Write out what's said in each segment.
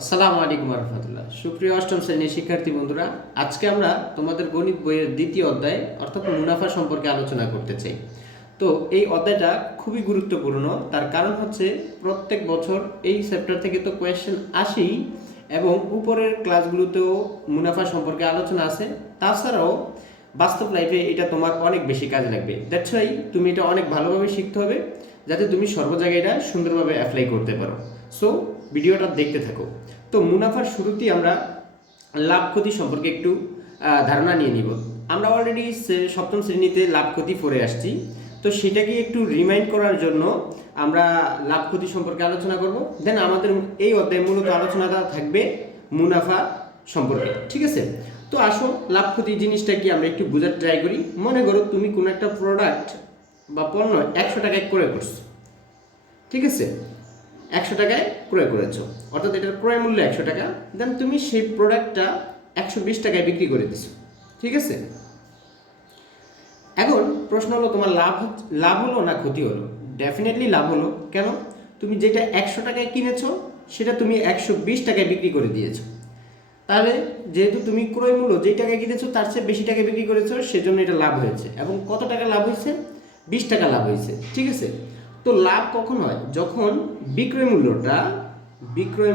আসসালামু আলাইকুম রহমতুল্লাহ। সুপ্রিয় অষ্টম শ্রেণীর শিক্ষার্থী বন্ধুরা, আজকে আমরা তোমাদের গণিত বইয়ের দ্বিতীয় অধ্যায় অর্থাৎ মুনাফা সম্পর্কে আলোচনা করতে চাই। তো এই অধ্যায়টা খুবই গুরুত্বপূর্ণ, তার কারণ হচ্ছে প্রত্যেক বছর এই চ্যাপ্টার থেকে তো কোয়েশ্চেন আসেই এবং উপরের ক্লাসগুলোতেও মুনাফা সম্পর্কে আলোচনা আছে। তাছাড়াও বাস্তব লাইফে এটা তোমার অনেক বেশি কাজে লাগবে। দ্যাটস ওয়াই তুমি এটা অনেক ভালোভাবে শিখতে হবে যাতে তুমি সর্ব জায়গায় এটা সুন্দরভাবে অ্যাপ্লাই করতে পারো। সো ভিডিওটা দেখতে থাকো। তো মুনাফার শুরুতেই আমরা লাভ ক্ষতি সম্পর্কে একটু ধারণা নিয়ে নিব। আমরা অলরেডি সপ্তম শ্রেণীতে লাভ ক্ষতি পড়ে আসছি, তো সেটাকে একটু রিমাইন্ড করার জন্য আমরা লাভ ক্ষতি সম্পর্কে আলোচনা করব। দেন আমাদের এই অধ্যায়ে মূলত আলোচনাটা থাকবে মুনাফা সম্পর্কে, ঠিক আছে? তো আসো লাভ ক্ষতি জিনিসটা কি আমরা একটু বোঝার ট্রাই করি। মনে করো তুমি কোনো একটা প্রোডাক্ট বা পণ্য 100 টাকায় ক্রয় করছো, ঠিক আছে? 100 টাকায় ক্রয় করেছো, অর্থাৎ এটার ক্রয় মূল্য 100 টাকা। দেন তুমি সেই প্রোডাক্টটা 120 টাকায় বিক্রি করে দিছো, ঠিক আছে? এখন প্রশ্ন হলো তোমার লাভ হলো না ক্ষতি হলো? ডেফিনেটলি লাভ হলো। কেন? তুমি যেটা 100 টাকায় কিনেছো সেটা তুমি 120 টাকায় বিক্রি করে দিয়েছো। তাহলে যেহেতু তুমি ক্রয় মূল্য যেই টাকায় কিনেছো তার চেয়ে বেশি টাকায় বিক্রি করেছো, সেজন্য এটা লাভ হয়েছে। এবং কত টাকা লাভ হয়েছে? 20 টাকা লাভ হয়েছে, ঠিক আছে? তো লাভ কখন হয়? যখন বিক্রয়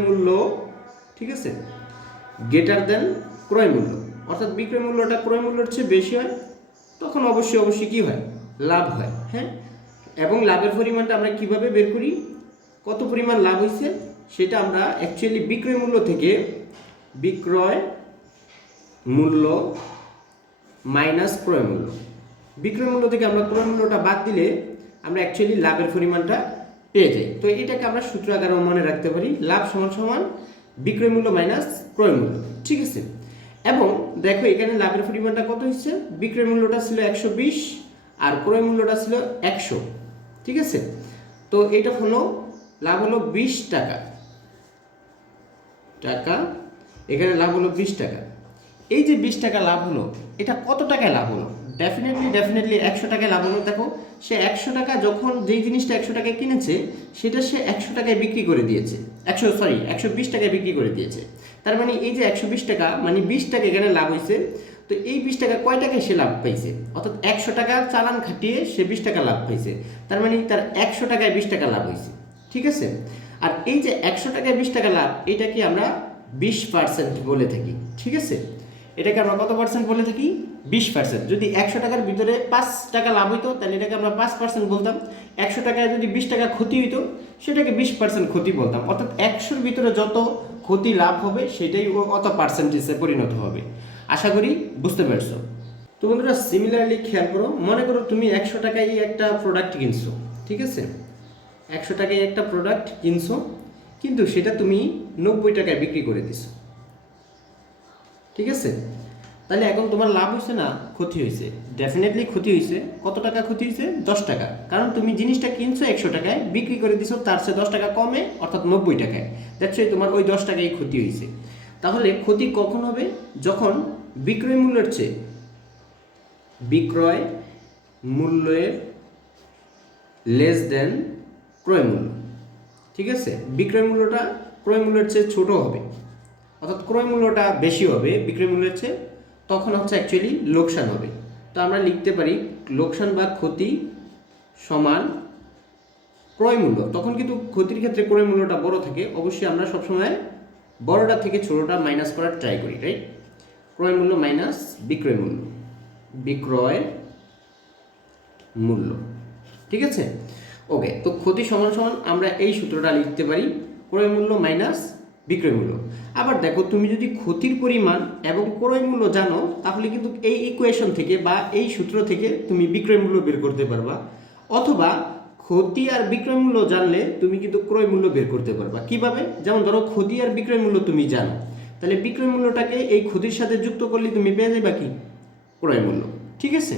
মূল্য, ঠিক আছে, গ্রেটার দেন ক্রয় মূল্য, অর্থাৎ বিক্রয় মূল্যটা ক্রয় মূল্যের চেয়ে বেশি হয়, তখন অবশ্যই কী হয়? লাভ হয়। হ্যাঁ, এবং লাভের পরিমাণটা আমরা কিভাবে বের করি? কত পরিমাণ লাভ হয়েছে সেটা আমরা অ্যাকচুয়ালি বিক্রয় মূল্য থেকে বিক্রয় মূল্য মাইনাস ক্রয় মূল্য, বিক্রয় মূল্য থেকে আমরা ক্রয় মূল্যটা বাদ দিলে আমরা অ্যাকচুয়ালি লাভের পরিমাণটা পেয়ে যাই। তো এটাকে আমরা সূত্র আকারে মনে রাখতে পারি, লাভ সমান সমান বিক্রয় মূল্য মাইনাস ক্রয় মূল্য, ঠিক আছে? এবং দেখো এখানে লাভের পরিমাণটা কত হচ্ছে? বিক্রয় মূল্যটা ছিল 120 আর ক্রয় মূল্যটা ছিল 100, ঠিক আছে? তো এটা হলো লাভ হলো 20 টাকা, এখানে লাভ হলো 20 টাকা। এই যে 20 টাকা লাভ হলো, এটা কত টাকায় লাভ হলো? ডেফিনেটলি 100 টাকায় লাভ হলো। দেখো সে 100 টাকা যখন যেই জিনিসটা 100 টাকায় কিনেছে সেটা সে 100 টাকায় বিক্রি করে দিয়েছে, 120 টাকায় বিক্রি করে দিয়েছে। তার মানে এই যে 120 টাকা মানে 20 টাকা এখানে লাভ হয়েছে। তো এই 20 টাকা কয় টাকায় সে লাভ পাইছে? অর্থাৎ 100 টাকা চালান খাটিয়ে সে 20 টাকা লাভ পাইছে। তার মানে তার 100 টাকায় 20 টাকা লাভ হয়েছে, ঠিক আছে? আর এই যে 100 টাকায় 20 টাকা লাভ, এটাকে আমরা 20% বলে থাকি, ঠিক আছে? এটাকে আমরা কত পার্সেন্ট বলে থাকি? 20%। যদি 100 টাকার ভিতরে 5 টাকা লাভ হইতো তাহলে এটাকে আমরা 5% বলতাম। 100 টাকায় যদি 20 টাকা ক্ষতি হইতো সেটাকে 20% ক্ষতি বলতাম। অর্থাৎ 100-র ভিতরে যত ক্ষতি লাভ হবে সেটাই অত পার্সেন্টেজে পরিণত হবে। আশা করি বুঝতে পারছো। তো বন্ধুরা সিমিলারলি খেয়াল করো, মনে করো তুমি 100 টাকায় একটা প্রোডাক্ট কিনছো, ঠিক আছে? 100 টাকায় একটা প্রোডাক্ট কিনছো, কিন্তু সেটা তুমি 90 টাকায় বিক্রি করে দিছো, ঠিক আছে? তাহলে এখন তোমার লাভ হয়েছে না ক্ষতি হয়েছে? ডেফিনেটলি ক্ষতি হয়েছে। কত টাকা ক্ষতি হয়েছে? 10 টাকা। কারণ তুমি জিনিসটা কিনছো 100 টাকায়, বিক্রি করে দিছো তার চেয়ে 10 টাকা কমে, অর্থাৎ 90 টাকায়। দেখছো তোমার ওই 10 টাকায় ক্ষতি হয়েছে। তাহলে ক্ষতি কখন হবে? যখন বিক্রয় মূল্যের লেস দেন ক্রয় মূল্য, ঠিক আছে? বিক্রয় মূল্যটা ক্রয় মূল্যের চেয়ে ছোট হবে, অর্থাৎ ক্রয় মূল্যটা বেশি হবে বিক্রয় মূল্যের চেয়ে, তখন হচ্ছে অ্যাকচুয়ালি লোকসান হবে। তো আমরা লিখতে পারি লোকসান বা ক্ষতি সমান ক্রয় মূল্য। তখন কিন্তু ক্ষতির ক্ষেত্রে ক্রয় মূল্যটা বড় থাকে। অবশ্যই আমরা সবসময় বড়টা থেকে ছোটটা মাইনাস করার ট্রাই করি, রাইট? ক্রয় মূল্য মাইনাস বিক্রয় মূল্য, ঠিক আছে? ওকে, তো ক্ষতি সমান সমান আমরা এই সূত্রটা লিখতে পারি, ক্রয় মূল্য মাইনাস বিক্রয় মূল্য। আবার দেখো তুমি যদি ক্ষতির পরিমাণ এবং ক্রয় মূল্য জানো তাহলে কিন্তু এই ইকুয়েশন থেকে বা এই সূত্র থেকে তুমি বিক্রয় মূল্য বের করতে পারবা, অথবা ক্ষতি আর বিক্রয় মূল্য জানলে তুমি কিন্তু ক্রয় মূল্য বের করতে পারবা। কিভাবে? যেমন ধরো ক্ষতি আর বিক্রয় মূল্য তুমি জানো, তাহলে বিক্রয় মূল্যটাকে এই ক্ষতির সাথে যুক্ত করলে তুমি পেয়ে যাবে কি? ক্রয় মূল্য, ঠিক আছে?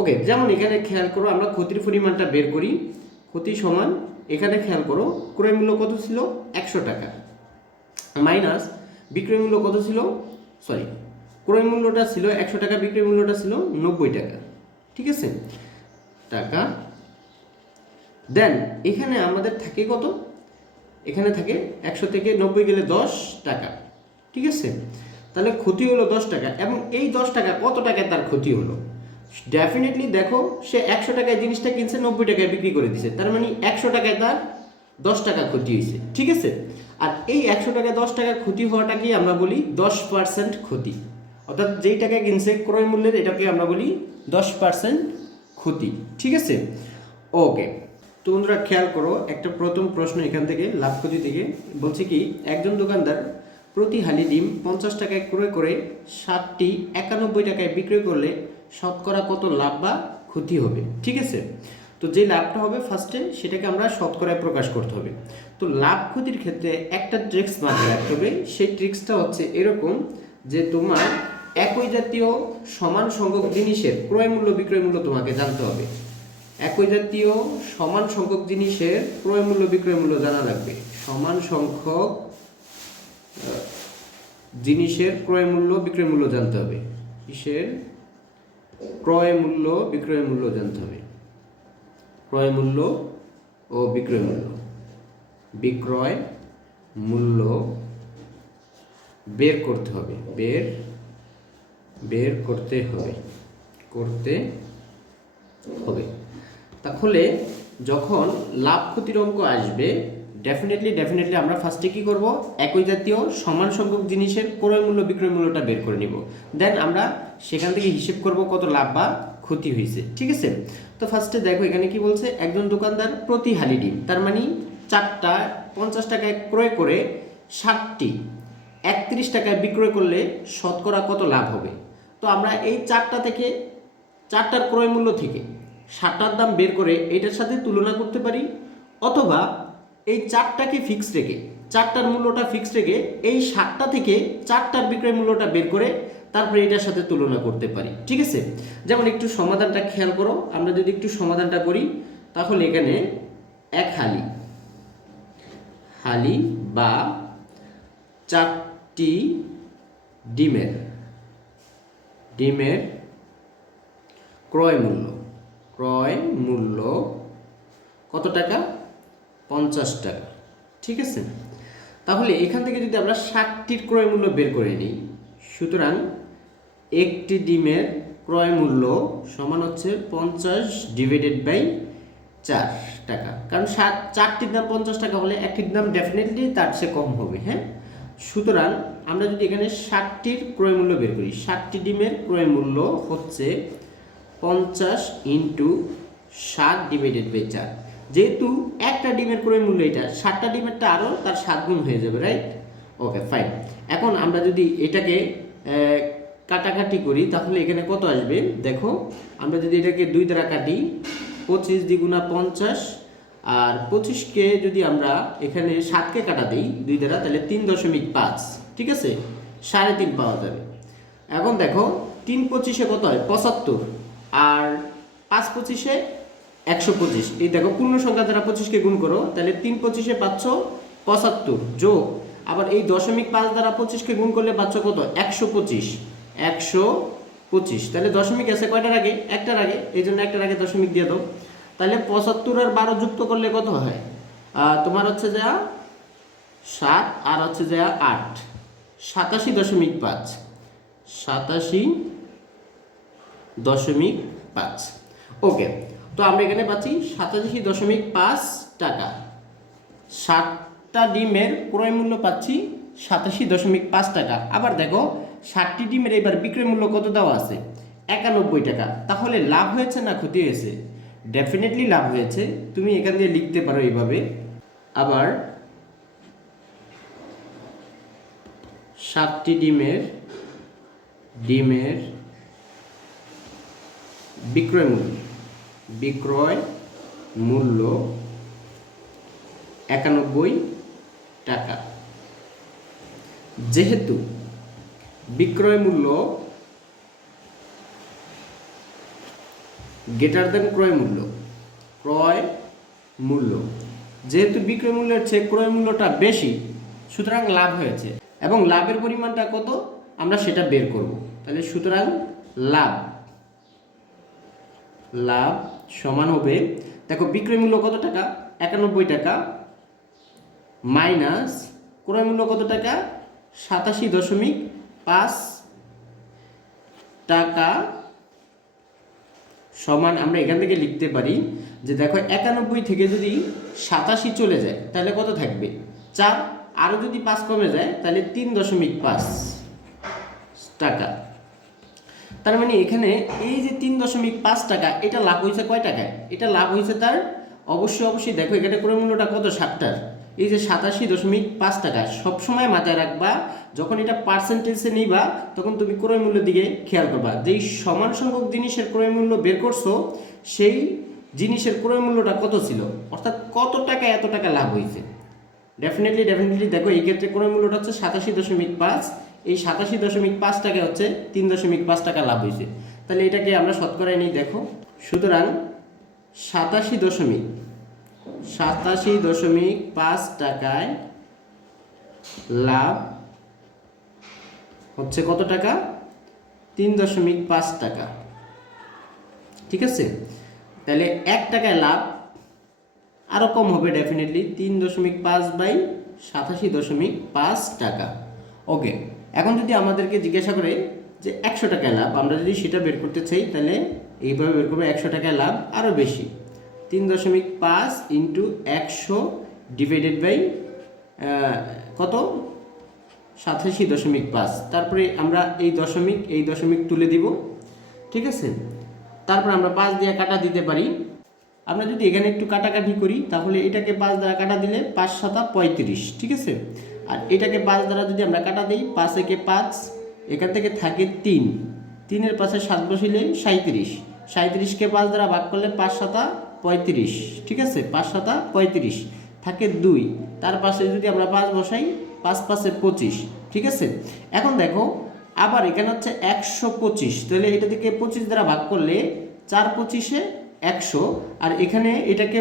ওকে, যেমন এখানে খেয়াল করো আমরা ক্ষতির পরিমাণটা বের করি। ক্ষতি সমান, এখানে খেয়াল করো ক্রয় মূল্য কত ছিল? 100 টাকা মাইনাস বিক্রয় মূল্য কত ছিল? ক্রয় মূল্যটা ছিল 100 টাকা, বিক্রয় মূল্যটা ছিল 90 টাকা, ঠিক আছে? টাকা। দেন এখানে আমাদের থাকে কত? এখানে থাকে 100 থেকে 90 গেলে 10 টাকা, ঠিক আছে। তাহলে ক্ষতি হলো 10 টাকা, এবং এই 10 টাকা কত টাকায় তার ক্ষতি হলো? ডেফিনেটলি দেখো, সে 100 টাকায় জিনিসটা কিনছে, 90 টাকায় বিক্রি করে দিছে, তার মানে 100 টাকায় তার 10 টাকা ক্ষতি হয়েছে, ঠিক আছে। আর এই 100 টাকা 10 টাকা ক্ষতি হওয়াটাকে আমরা বলি 10% ক্ষতি, অর্থাৎ যেই টাকা কিনছে ক্রয় মূল্যের, এটাকে আমরা বলি 10% ক্ষতি, ঠিক আছে। ওকে, তো বন্ধুরা খেয়াল করো, একটা প্রথম প্রশ্ন এখান থেকে লাভ ক্ষতি থেকে বলছে কি, একজন দোকানদার প্রতি হালি ডিম 50 টাকায় ক্রয় করে 60টি 91 টাকায় বিক্রয় করলে শতকরা কত লাভ বা ক্ষতি হবে, ঠিক আছে। তো যে লাভটা হবে ফার্স্টে, সেটাকে আমরা শতকরায় প্রকাশ করতে হবে। তো লাভ ক্ষতির ক্ষেত্রে একটা ট্রিক্স মাথায় রাখতে হবে, সেই ট্রিক্সটা হচ্ছে এরকম, যে তোমার একই জাতীয় সমান সংখ্যক জিনিসের ক্রয় মূল্য বিক্রয় মূল্য তোমাকে জানতে হবে। একই জাতীয় সমান সংখ্যক জিনিসের ক্রয় মূল্য বিক্রয় মূল্য জানা লাগবে। সমান সংখ্যক জিনিসের ক্রয় মূল্য বিক্রয় মূল্য জানতে হবে। কিসের? ক্রয় মূল্য বিক্রয় মূল্য জানতে হবে। ক্রয় মূল্য ও বিক্রয় মূল্য, বিক্রয় মূল্য বের করতে হবে, বের করতে হবে। তাহলে যখন লাভ ক্ষতির অঙ্ক আসবে, ডেফিনেটলি আমরা ফার্স্টে কি করব, একই জাতীয় সমান সংখ্যক জিনিসের ক্রয় মূল্য বিক্রয় মূল্যটা বের করে নিব, দেন আমরা সেখান থেকে হিসেব করব কত লাভ বা ক্ষতি হয়েছে, ঠিক আছে। তো ফার্স্টে দেখো এখানে কি বলছে, একজন দোকানদার প্রতি হালি ডিম, তার মানে 4টা 50 টাকায় ক্রয় করে 60টি 31 টাকায় বিক্রয় করলে শতকরা কত লাভ হবে। তো আমরা এই 4টা থেকে, 4টার ক্রয় মূল্য থেকে 60টার দাম বের করে এটার সাথে তুলনা করতে পারি, অথবা এই 4টাকে ফিক্সড রেখে, 4টার মূল্যটা ফিক্সড রেখে এই 60টা থেকে 4টার বিক্রয় মূল্যটা বের করে তারপরে এটার সাথে তুলনা করতে পারি, ঠিক আছে। যেমন একটু সমাধানটা খেয়াল করো, আমরা যদি একটু সমাধানটা করি, তাহলে এখানে এক হালি বা 4টি ডিমের ক্রয় মূল্য কত টাকা? 50 টাকা, ঠিক আছে। তাহলে এখান থেকে যদি আমরা 60টির ক্রয় মূল্য বের করে নিই, সুতরাং একটি ডিমের ক্রয় মূল্য সমান হচ্ছে 50 ডিভাইডেড বাই 4 টাকা, কারণ 4টির দাম 50 টাকা হলে একটির দাম ডেফিনেটলি তার চেয়ে কম হবে, হ্যাঁ। সুতরাং আমরা যদি এখানে 60টির ক্রয় মূল্য বের করি, 60টি ডিমের ক্রয় মূল্য হচ্ছে 50 ইন্টু 7 ডিভাইডেড বাই 4। যেহেতু একটা ডিমের ক্রয় মূল্য এটা, 60টা ডিমেরটা আরও তার 7 গুণ হয়ে যাবে, রাইট? Okay fine. এখন আমরা যদি এটাকে কাটাকাটি করি, তাহলে এখানে কত আসবে দেখো, আমরা যদি এটাকে 2 দ্বারা কাটি, 25 দ্বিগুণা 50, আর 25কে যদি আমরা এখানে 7কে কাটা দিই 2 দ্বারা, তাহলে 3.5, ঠিক আছে, 3.5 পাওয়া যাবে। এখন দেখো 3 25-এ কত হয়? 75, আর 5 25-এ 125। এই দেখো পূর্ণ সংখ্যা দ্বারা 25কে গুণ করো, তাহলে 3 25-এ পাচ্ছ 75, যোগ আবার এই 0.5 দ্বারা 25কে গুণ করলে পাচ্ছ কত? 125, 125। তাহলে দশমিক আছে কয়টার আগে? একটার আগে, এই জন্য একটার আগে দশমিক দিয়ে দাও। তাহলে 75 আর 12 যুক্ত করলে কত হয়? তোমার হচ্ছে যা 7 আর হচ্ছে যা 8, 87.5, 87.5। ওকে, তো আমরা এখানে পাচ্ছি 87.5 টাকা। 60টা ডিমের ক্রয় মূল্য পাচ্ছি 87.5 টাকা। আবার দেখো 60টি ডিমের এবার বিক্রয় মূল্য কত দেওয়া আছে? 91 টাকা। তাহলে লাভ হয়েছে না ক্ষতি হয়েছে? ডেফিনেটলি লাভ হয়েছে। তুমি এখান দিয়ে লিখতে পারো এইভাবে। আবার 60টি ডিমের বিক্রয় মূল্য 91 টাকা। যেহেতু বিক্রয় মূল্য গ্রেটার দেন ক্রয় মূল্য, যেহেতু বিক্রয় মূল্যের চেয়ে ক্রয় মূল্যটা বেশি, সুতরাং লাভ হয়েছে। এবং লাভের পরিমাণটা কত আমরা সেটা বের করব। তাহলে সুতরাং লাভ সমান হবে, দেখো বিক্রয় মূল্য কত টাকা? 91 টাকা মাইনাস ক্রয় মূল্য কত টাকা 87.5 টাকা সমান আমরা এখান থেকে লিখতে পারি যে দেখো 91 থেকে যদি 87 চলে যায় তাহলে কত থাকবে 4, আরও যদি 5 কমে যায় তাহলে 3.5 টাকা। তার মানে এখানে এই যে 3.5 টাকা এটা লাভ হয়েছে কয় টাকায়, এটা লাভ হয়েছে তার অবশ্যই দেখো এখানে ক্রয় মূল্যটা কত 60টার, এই যে 87.5 টাকা। সবসময় মাথায় রাখবা যখন এটা পার্সেন্টেজে নিবা তখন তুমি ক্রয় মূল্যের দিকে খেয়াল করবা, যেই সমান সংখ্যক জিনিসের ক্রয় মূল্য বের করছো সেই জিনিসের ক্রয় মূল্যটা কত ছিল, অর্থাৎ কত টাকা এত টাকা লাভ হয়েছে। ডেফিনেটলি দেখো এই ক্ষেত্রে ক্রয় মূল্যটা হচ্ছে 87.5, এই 87.5 টাকা হচ্ছে 3.5 টাকা লাভ হয়েছে। তাহলে এটাকে আমরা শতকরায় নিই দেখো, সুতরাং 87.5 টাকায় লাভ হচ্ছে কত টাকা 3.5 টাকা, ঠিক আছে। তাহলে 1 টাকায় লাভ আরও কম হবে ডেফিনেটলি 3.5/87.5 টাকা। ওকে, এখন যদি আমাদেরকে জিজ্ঞাসা করে যে 100 টাকায় লাভ, আমরা যদি সেটা বের করতে চাই তাহলে এইভাবে বের করবো, 100 টাকায় লাভ আরও বেশি 3.5 ইন্টু 100 ডিভাইডেড বাই কত 87.5, তারপরে আমরা এই দশমিক তুলে দিব, ঠিক আছে। তারপর আমরা 5 দিয়ে কাটা দিতে পারি। আমরা যদি এখানে একটু কাটাকাটি করি তাহলে এটাকে 5 দ্বারা কাটা দিলে 5 7 35, ঠিক আছে। আর এটাকে 5 দ্বারা যদি আমরা কাটা দিই 5 একে 5, এখান থেকে থাকে 3, 3-এর পাশে 7 বসিলে 37, 37কে 5 দ্বারা ভাগ করলে 5 7 35, ঠিক আছে। 5 7 35 থাকে 2, তার পাশে যদি আমরা 5 বসাই 5 5-এ 25, ঠিক আছে। এখন দেখো আবার এখানে হচ্ছে 125, তাহলে এটা থেকে 25 দ্বারা ভাগ করলে 4 25-এ 100, আর এখানে এটাকে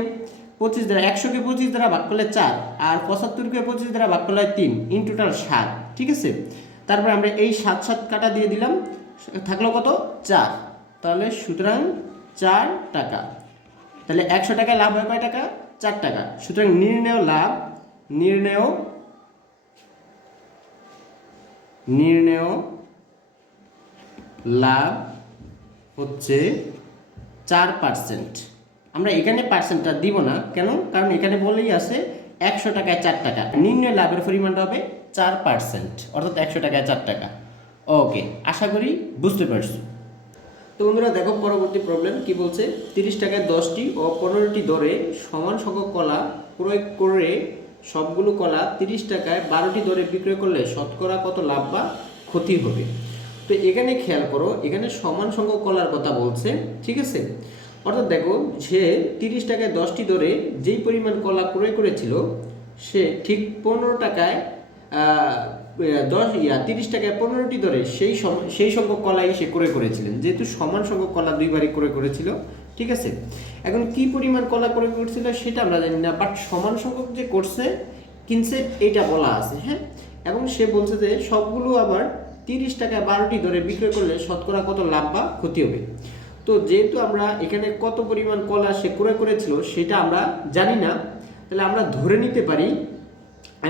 25 দ্বারা 100-কে 25 দ্বারা ভাগ করলে 4, আর 75-কে 25 দ্বারা ভাগ করলে 3, ইন টোটাল 7, ঠিক আছে। তারপরে আমরা এই 7 7 কাটা দিয়ে দিলাম, থাকলো কত 4, তাহলে সুতরাং 4 টাকা। তাহলে 100 টাকায় লাভ হয় কয় টাকা 4 টাকা। সুতরাং নির্ণেয় লাভ হচ্ছে 4%। আমরা এখানে পার্সেন্টটা দিব না, কেন, কারণ এখানে বলেই আছে 100 টাকায় 4 টাকা, নির্ণয় লাভের পরিমাণটা হবে 4%, অর্থাৎ 100 টাকায় 4 টাকা। ওকে, আশা করি বুঝতে পারছো। তো বন্ধুরা দেখো পরবর্তী প্রবলেম কি বলছে, 30 টাকায় 10টি ও 15টি দরে সমান সংখ্যক কলা ক্রয় করে সবগুলো কলা 30 টাকায় 12টি দরে বিক্রয় করলে শতকরা কত লাভ বা ক্ষতি হবে। তো এখানে খেয়াল করো, এখানে সমান সংখ্যক কলার কথা বলছে, ঠিক আছে। অর্থাৎ দেখো যে 30 টাকায় 10টি দরে যেই পরিমাণ কলা ক্রয় করেছিল সে ঠিক 15 টাকায় 30 টাকায় 15টি দরে সেই সংখ্যক কলাই সে ক্রয় করেছিলেন, যেহেতু সমান সংখ্যক কলা দুইবারই ক্রয় করেছিল, ঠিক আছে। এখন কি পরিমাণ কলা ক্রয় করেছিল সেটা আমরা জানি না, বাট সমান সংখ্যক যে কিনছে এটা বলা আছে, হ্যাঁ। এবং সে বলছে যে সবগুলো আবার 30 টাকায় 12টি দরে বিক্রয় করলে শতকরা কত লাভ বা ক্ষতি হবে। তো যেহেতু আমরা এখানে কত পরিমাণ কলা সে ক্রয় করেছিল সেটা আমরা জানি না, তাহলে আমরা ধরে নিতে পারি,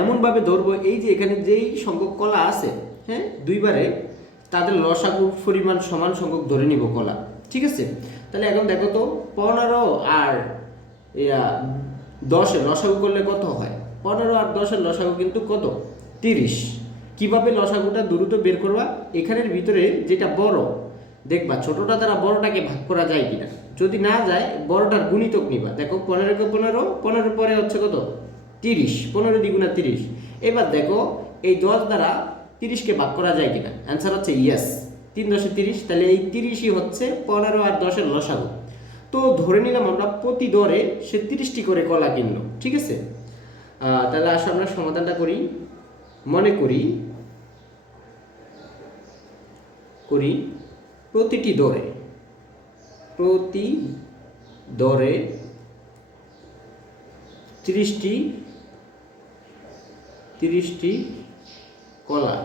এমনভাবে ধরবো এই যে এখানে যেই সংখ্যক কলা আছে, হ্যাঁ, দুইবারে তাদের লসাগুর পরিমাণ সমান সংখ্যক ধরে নিব কলা, ঠিক আছে। তাহলে এখন দেখো তো 15 আর 10-এর লসাগু করলে কত হয়, 15 আর 10-এর লসাগু কিন্তু কত 30। কিভাবে লসাগুটা দ্রুত বের করবা, এখানের ভিতরে যেটা বড় দেখবা ছোটটা দ্বারা বড়টাকে ভাগ করা যায় কিনা, যদি না যায় বড়টার গুণিতক নিবা। দেখো 15-কে 15 পরে হচ্ছে কত 30, 15 দ্বিগুণা 30। এবার দেখো এই 10 দ্বারা 30কে ভাগ করা যায় কিনা, অ্যান্সার হচ্ছে ইয়েস, 3 10 30। তাহলে এই 30ই হচ্ছে 15 আর 10-এর লসাগু। তো ধরে নিলাম আমরা প্রতি দরে সে 30টি করে কলা কিনলো, ঠিক আছে। তাহলে আসলে আমরা সমাধানটা করি। মনে করি প্রতি দরে 30টি কলা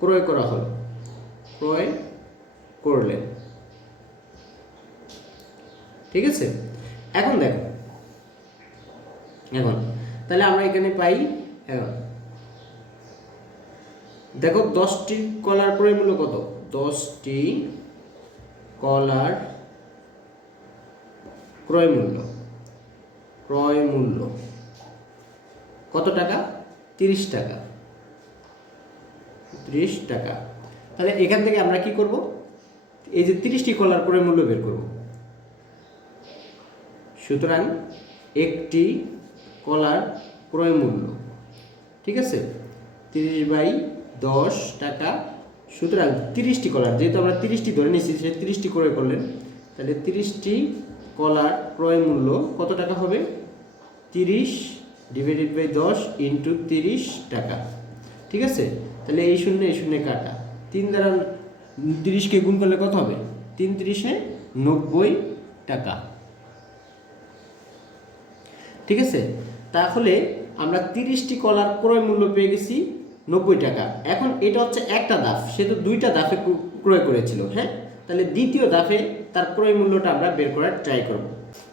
ক্রয় করলেন, ঠিক আছে। এখন দেখো তাহলে আমরা এখানে পাই 11। দেখো 10টি কলার ক্রয় মূল্য কত? 10টি কলার ক্রয় মূল্য কত টাকা? 30 টাকা। 30 টাকা। তাহলে এখান থেকে আমরা কি করব? এই যে 30টি কলার ক্রয় মূল্য বের করব। সুতরাং একটি কলার ক্রয় মূল্য, ঠিক আছে, 30/10 টাকা। সুতরাং 30টি কলার, যেহেতু আমরা 30টি ধরে নিয়েছি, সে 30টি ক্রয় করলেন, তাহলে 30টি কলার ক্রয় মূল্য কত টাকা হবে? 30/10 × 30 টাকা, ঠিক আছে। তাহলে এই শূন্য কাটা, 3 দ্বারা 30কে গুণ করলে কত হবে? 3 × 90 টাকা, ঠিক আছে। তাহলে আমরা 30টি কলার ক্রয় মূল্য পেয়ে গেছি 90 টাকা। এখন এটা হচ্ছে একটা ধাপ, সে তো 2টা ধাপে ক্রয় করেছিল, হ্যাঁ। তাহলে দ্বিতীয় ধাপে তার ক্রয় মূল্যটা আমরা বের করার ট্রাই করব।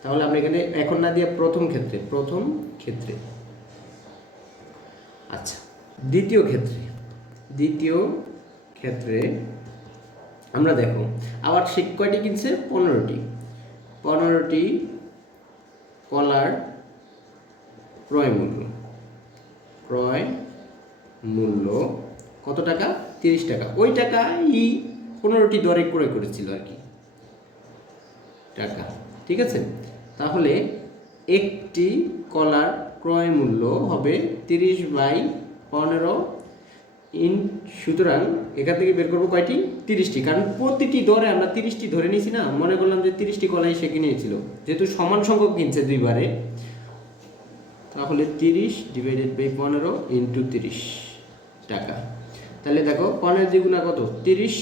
তাহলে আমরা এখানে এখন না দিয়ে প্রথম ক্ষেত্রে, আচ্ছা, দ্বিতীয় ক্ষেত্রে আমরা দেখো আবার সে কয়টি কিনছে? 15টি কলার ক্রয় মূল্য কত টাকা? 30 টাকা। ওই টাকাই 15টি দরে ক্রয় করেছিল আর কি, টাকা, ঠিক আছে। তাহলে একটি কলার ক্রয় মূল্য হবে 30/15। সুতরাং এখান থেকে বের করবো কয়টি? 30টি, কারণ প্রতিটি দরে আমরা 30টি ধরে নিয়েছি না, মনে করলাম যে 30টি কলাই সে কিনেছিল, যেহেতু সমান সংখ্যক কিনছে দুইবারে। তাহলে 30/15 × 30 টাকা। তাহলে দেখো 15 দ্বিগুণা কত? 30।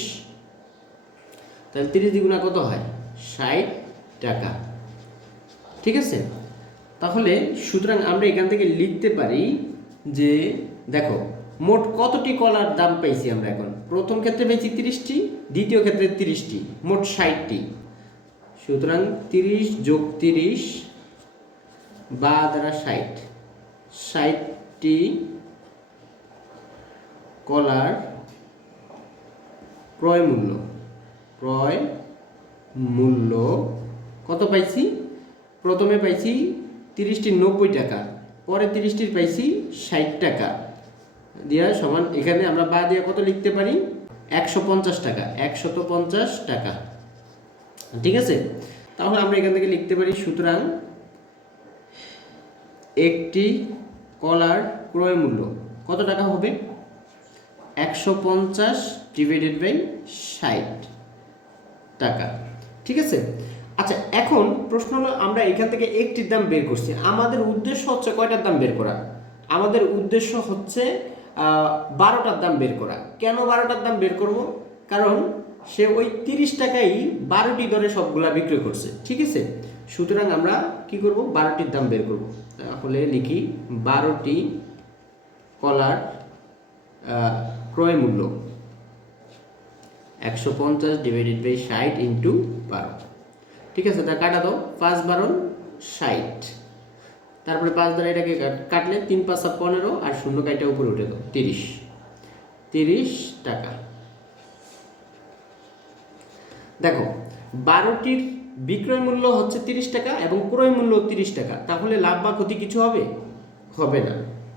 তাহলে 30 দ্বিগুণা কত হয়? 60 টাকা, ঠিক আছে। তাহলে সুতরাং আমরা এখান থেকে লিখতে পারি যে দেখো মোট কতটি কলার দাম পাইছি আমরা এখন? প্রথম ক্ষেত্রে পেয়েছি 30টি, দ্বিতীয় ক্ষেত্রে 30টি, মোট 60টি। সুতরাং 30 + 30 বা দ্বারা 60টি কলার ক্রয় মূল্য কত পাইছি? প্রথমে পাইছি 30টির 90 টাকা, পরে 30টির পাইছি 60 টাকা দিয়া সমান, এখানে আমরা বা দিয়ে কত লিখতে পারি? 150 টাকা, 150 টাকা, ঠিক আছে। তাহলে আমরা এখান থেকে লিখতে পারি, সুতরাং একটি কলার ক্রয় মূল্য কত টাকা হবে? 150/60 টাকা, ঠিক আছে। আচ্ছা, এখন প্রশ্ন হলো আমরা এখান থেকে একটির দাম বের করছি, আমাদের উদ্দেশ্য হচ্ছে কয়টার দাম বের করা? আমাদের উদ্দেশ্য হচ্ছে 12টার দাম বের করা। কেন 12টার দাম বের করব? কারণ সে ওই 30 টাকায় 12টি দরে সবগুলা বিক্রি করছে, ঠিক আছে। সুতরাং আমরা কি করব? 12টির দাম বের করব। তাহলে লিখি 12টি কলার ক্রয় মূল্য 150/60 × 12, ঠিক আছে। তা কাটা দাও, 5×12 = 60। তারপরে 5 দ্বারা এটাকে কাটলে 3 × 5 = 15, আর শূন্য কাইটা উপরে উঠে দাও, 30 টাকা। দেখো 12টির বিক্রয় মূল্য হচ্ছে 30 টাকা এবং ক্রয় মূল্য 30 টাকা। তাহলে লাভ বা ক্ষতি কিছু হবে না।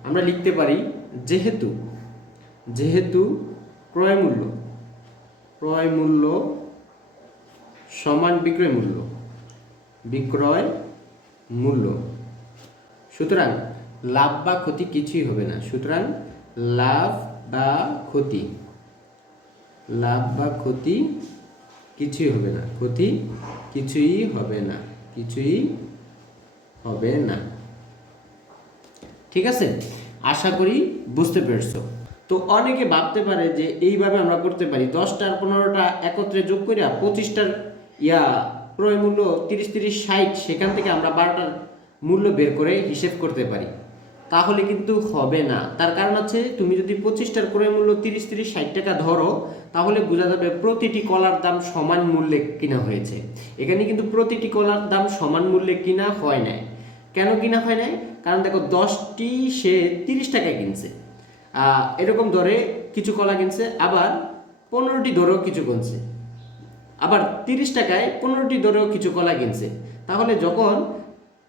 আমরা লিখতে পারি যেহেতু ক্রয় মূল্য সমান বিক্রয় মূল্য, সুতরাং লাভ বা ক্ষতি কিছুই হবে না। সুতরাং লাভ বা ক্ষতি কিছুই হবে না, ঠিক আছে। আশা করি বুঝতে পেরেছো। তো অনেকে ভাবতে পারে যে এইভাবে আমরা করতে পারি, 10টা আর 15টা একত্রে যোগ করে 25টার ক্রয় মূল্য 30/30/60, সেখান থেকে আমরা 12টার মূল্য বের করে হিসেব করতে পারি। তাহলে কিন্তু হবে না। তার কারণ আছে, তুমি যদি 25টার ক্রয় মূল্য 30/30/60 টাকা ধরো, তাহলে বোঝা যাবে প্রতিটি কলার দাম সমান মূল্যে কিনা হয়েছে। এখানে কিন্তু প্রতিটি কলার দাম সমান মূল্যে কিনা হয় নাই। কেন কিনা হয় নাই? কারণ দেখো 10টি সে 30 টাকায় কিনছে, এরকম ধরে কিছু কলা কিনছে, আবার 15টি ধরেও কিছু কিনছে, আবার 30 টাকায় 15টি ধরেও কিছু কলা কিনছে। তাহলে যখন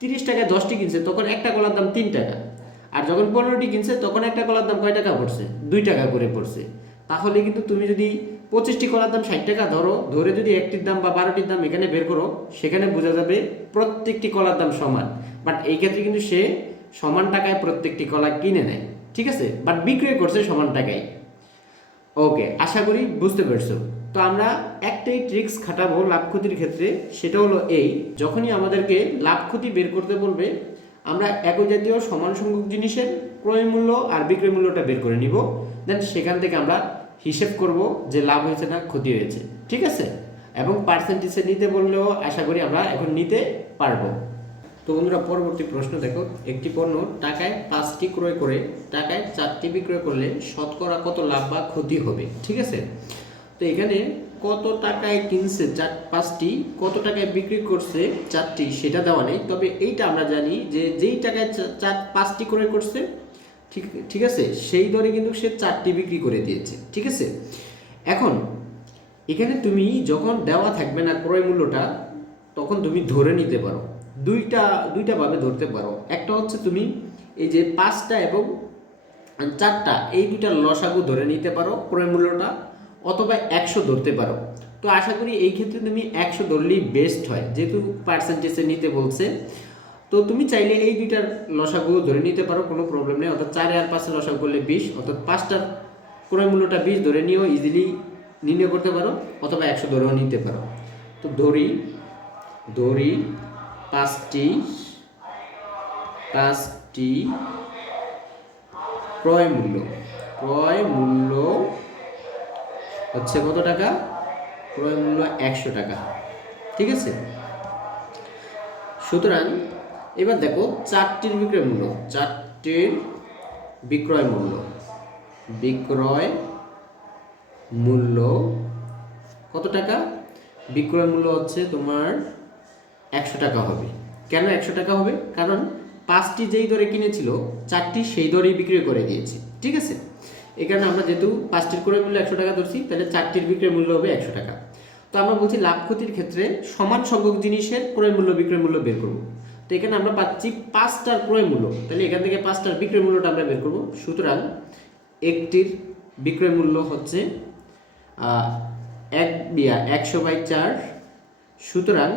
30 টাকায় 10টি কিনছে তখন একটা কলার দাম 3 টাকা, আর যখন 15টি কিনছে তখন একটা কলার দাম কয় টাকা পড়ছে? 2 টাকা করে পড়ছে। তাহলে কিন্তু তুমি যদি 25টি কলার দাম 60 টাকা ধরে যদি একটির দাম বা 12টির দাম এখানে বের করো, সেখানে বোঝা যাবে প্রত্যেকটি কলার দাম সমান। বাট এই ক্ষেত্রে কিন্তু সে সমান টাকায় প্রত্যেকটি কলা কিনে নেয়, ঠিক আছে, বাট বিক্রয় করছে সমান টাকায়। ওকে, আশা করি বুঝতে পারছো। তো আমরা একটাই ট্রিক্স খাটাবো লাভ ক্ষতির ক্ষেত্রে, সেটা হলো এই, যখনই আমাদেরকে লাভ ক্ষতি বের করতে বলবে আমরা একই জাতীয় সমান সংখ্যক জিনিসের ক্রয় মূল্য আর বিক্রয় মূল্যটা বের করে নিব, দেন সেখান থেকে আমরা হিসেব করব যে লাভ হয়েছে না ক্ষতি হয়েছে, ঠিক আছে। এবং পার্সেন্টেজে নিতে বললেও আশা করি আমরা এখন নিতে পারবো। তো বন্ধুরা, পরবর্তী প্রশ্ন দেখো, একটি পণ্য টাকায় 5টি ক্রয় করে টাকায় 4টি বিক্রয় করলে শতকরা কত লাভ বা ক্ষতি হবে, ঠিক আছে। তো এখানে কত টাকায় কিনছে 5টি, কত টাকায় বিক্রি করছে 4টি সেটা দেওয়া নেই, তবে এইটা আমরা জানি যে যেই টাকায় 5টি ক্রয় করছে, ঠিক আছে, সেই দরে কিন্তু সে 4টি বিক্রি করে দিয়েছে, ঠিক আছে। এখন এখানে তুমি যখন দেওয়া থাকবে না ক্রয় মূল্যটা, তখন তুমি ধরে নিতে পারো, দুইটা ভাবে ধরতে পারো। একটা হচ্ছে তুমি এই যে 5টা এবং 4টা এই দুইটা লসাগু ধরে নিতে পারো ক্রয় মূল্যটা, অথবা 100 ধরতে পারো। তো আশা করি এই ক্ষেত্রে তুমি 100 ধরলেই বেস্ট হয়, যেহেতু পার্সেন্টেজে নিতে বলছে। তো তুমি চাইলে এই দুইটার লসাগু ধরে নিতে পারো, কোনো প্রবলেম নেই, অর্থাৎ 4 আর 5 লসাগু করলে 20, অর্থাৎ 5টার ক্রয় মূল্যটা 20 ধরে নিয়েও ইজিলি নির্ণয় করতে পারো, অথবা 100 ধরেও নিতে পারো। তো ধরি 5টি ক্রয় মূল্য হচ্ছে কত টাকা? ক্রয় মূল্য 100 টাকা, ঠিক আছে। সুতরাং এবার দেখো 4টির বিক্রয় মূল্য কত টাকা? বিক্রয় মূল্য হচ্ছে তোমার 100 টাকা হবে। কেন 100 টাকা হবে? কারণ 5টি যেই দরে কিনেছিল 4টি সেই দরেই বিক্রি করে দিয়েছে, ঠিক আছে। এখানে আমরা যেহেতু 5টির ক্রয় মূল্য 100 টাকা ধরছি, তাহলে 4টির বিক্রয় মূল্য হবে 100 টাকা। তো আমরা বলছি লাভ ক্ষতির ক্ষেত্রে সমান সংখ্যক জিনিসের ক্রয় মূল্য বিক্রয় মূল্য বের করব। তো এখানে আমরা পাচ্ছি 5টার ক্রয় মূল্য, তাহলে এখান থেকে 5টার বিক্রয় মূল্যটা আমরা বের করব। সুতরাং একটির বিক্রয় মূল্য হচ্ছে 100/4। সুতরাং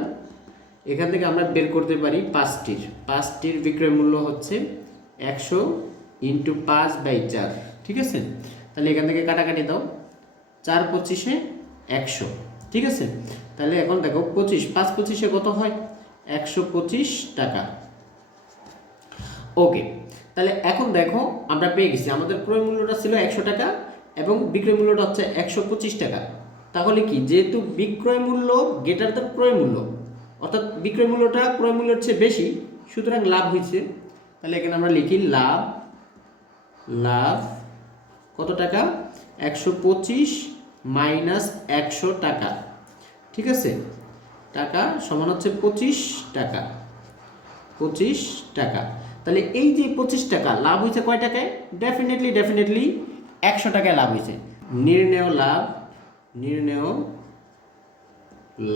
এখান থেকে আমরা বের করতে পারি 5টির বিক্রয় মূল্য হচ্ছে 100 × 5/4, ঠিক আছে। তাহলে এখান থেকে কাটাকাটি দাও, 4×25 100, ঠিক আছে। তাহলে এখন দেখো 5×25 কত হয়? 125 টাকা। ওকে, তাহলে এখন দেখো আমরা পেয়ে গেছি, আমাদের ক্রয় মূল্যটা ছিল 100 টাকা এবং বিক্রয় মূল্যটা হচ্ছে 125 টাকা। তাহলে কি, যেহেতু বিক্রয় মূল্য গ্রেটার দ্যান ক্রয় মূল্য, অর্থাৎ বিক্রয় মূল্যটা ক্রয় মূল্যের চেয়ে বেশি, সুতরাং লাভ হয়েছে। তাহলে এখানে আমরা লিখি লাভ কত টাকা? 125 - 100 টাকা, ঠিক আছে। টাকা সমান হচ্ছে 25 টাকা। তাহলে এই যে 25 টাকা লাভ হয়েছে কয় টাকায়? ডেফিনেটলি 100 টাকায় লাভ হয়েছে। নির্ণেয়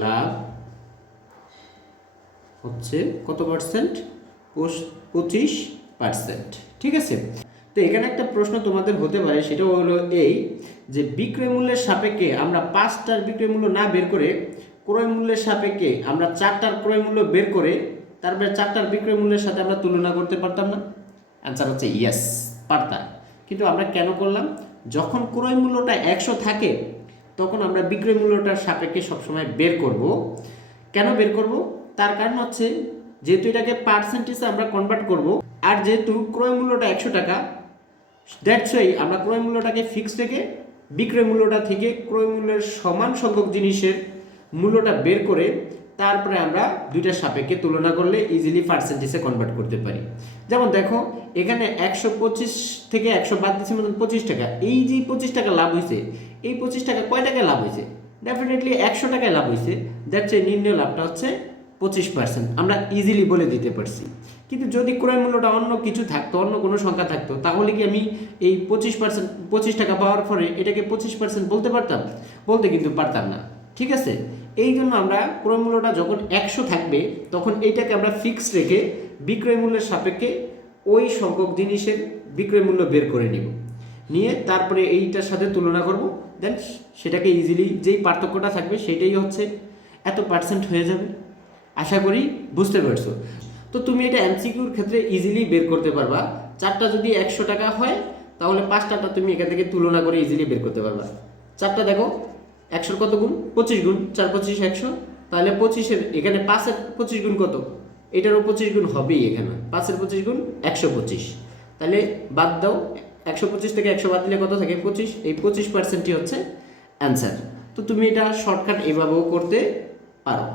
লাভ হচ্ছে কত পার্সেন্ট? 25%, ঠিক আছে। তো এখানে একটা প্রশ্ন তোমাদের হতে পারে, সেটা হলো এই যে বিক্রয় মূল্যের সাপেক্ষে আমরা 5টার বিক্রয় মূল্য না বের করে ক্রয় মূল্যের সাপেক্ষে আমরা 4টার ক্রয় মূল্য বের করে তারপরে 4টার বিক্রয় মূল্যের সাথে আমরা তুলনা করতে পারতাম না? অ্যান্সার হচ্ছে ইয়েস, পারতাম। কিন্তু আমরা কেন করলাম? যখন ক্রয় মূল্যটা 100 থাকে তখন আমরা বিক্রয় মূল্যটার সাপেক্ষে সবসময় বের করব। কেন বের করব? তার কারণ হচ্ছে যেহেতু এটাকে পার্সেন্টেজে আমরা কনভার্ট করব, আর যেহেতু ক্রয় মূল্যটা 100 টাকা, দ্যাটস ওয়াই আমরা ক্রয় মূল্যটাকে ফিক্সড রেখে বিক্রয় মূল্যটা থেকে ক্রয় মূল্যের সমান সংখ্যক জিনিসের মূল্যটা বের করে তারপরে আমরা দুইটার সাপেক্ষে তুলনা করলে ইজিলি পার্সেন্টেজে কনভার্ট করতে পারি। যেমন দেখো এখানে 125 থেকে 100 বাদ দিচ্ছি, মতন 25 টাকা। এই যে 25 টাকা লাভ হয়েছে, এই 25 টাকা কয় টাকায় লাভ হয়েছে? ডেফিনেটলি 100 টাকায় লাভ হয়েছে। দ্যাটস ওয়াই নির্ণয় লাভটা হচ্ছে 25%, আমরা ইজিলি বলে দিতে পারছি। কিন্তু যদি ক্রয় মূল্যটা অন্য কিছু থাকতো, অন্য কোনো সংখ্যা থাকতো, তাহলে কি আমি এই 25%, 25 টাকা পাওয়ার পরে এটাকে 25% বলতে পারতাম? বলতে কিন্তু পারতাম না। ঠিক আছে, এই জন্য আমরা ক্রয় মূল্যটা যখন 100 থাকবে তখন এইটাকে আমরা ফিক্স রেখে বিক্রয় মূল্যের সাপেক্ষে ওই সংখ্যক জিনিসের বিক্রয় মূল্য বের করে নিব, নিয়ে তারপরে এইটার সাথে তুলনা করব, দেন সেটাকে ইজিলি যেই পার্থক্যটা থাকবে সেটাই হচ্ছে এত পার্সেন্ট হয়ে যাবে। আশা করি বুঝতে পারছো। তো তুমি এটা এমসিকিউর ক্ষেত্রে ইজিলি বের করতে পারবা। 4টা যদি 100 টাকা হয় তাহলে 5টাটা তুমি এখান থেকে তুলনা করে ইজিলি বের করতে পারবা। 4টা দেখো 100 কত গুণ? 25 গুণ, 4 25 100, তাহলে 25-এর এখানে 5-এর 25 গুণ কত? এটারও 25 গুণ হবেই, এখানে 5-এর 25 গুণ 125, তাহলে বাদ দাও, 125 থেকে 100 বাদ দিলে কত থাকে? 25। এই 25%ই হচ্ছে অ্যান্সার। তো তুমি এটা শর্টকাট এভাবেও করতে পারো।